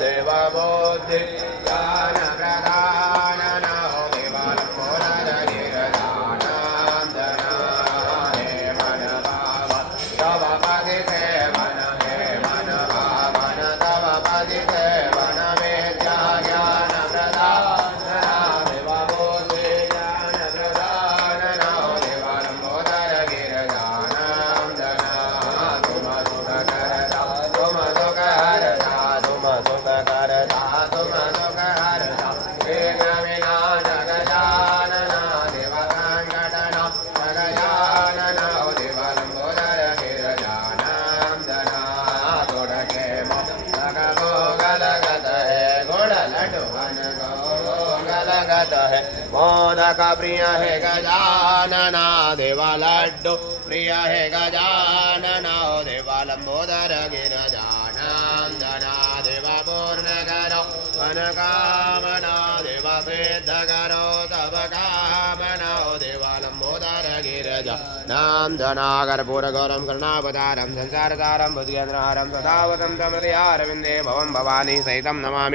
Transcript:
देवबोधि ज्ञानप्रदानना देवालम्बोदरगिरदानन्दना हे मनभाव तव पदिसेवन हे मनभावन तव पदिसेवन वेद्या ज्ञानप्रदानना देवबोधि ज्ञानप्रदानना देवालम्बोदरगिरदानन्दना तुम सुखकरदा तुम सुखहरदा तुम सुखकरदा तुम सुखहरदा विघ्नविनाश गजानना देवसङ्कटना गजानना देवलम्बोदरगिरजानन्दना गुडके मोदकभोगलगत है गुडलड्डुवन भोगलगत है मोदक प्रिय है गजानना देवलड्डु प्रिय है गजानना देवलम्बोदरगिरजानन्दना देवपूर्णकरो मनकामना देवसिद्धकरो तव कामना देवालम्बोदरगिरजानन्दना कर्पूरगौरं करुणावतारं संसारतारं भुजगेन्द्रहारं सदावतं तमृतयारविन्दे भवं भवानी सहितं नमामि।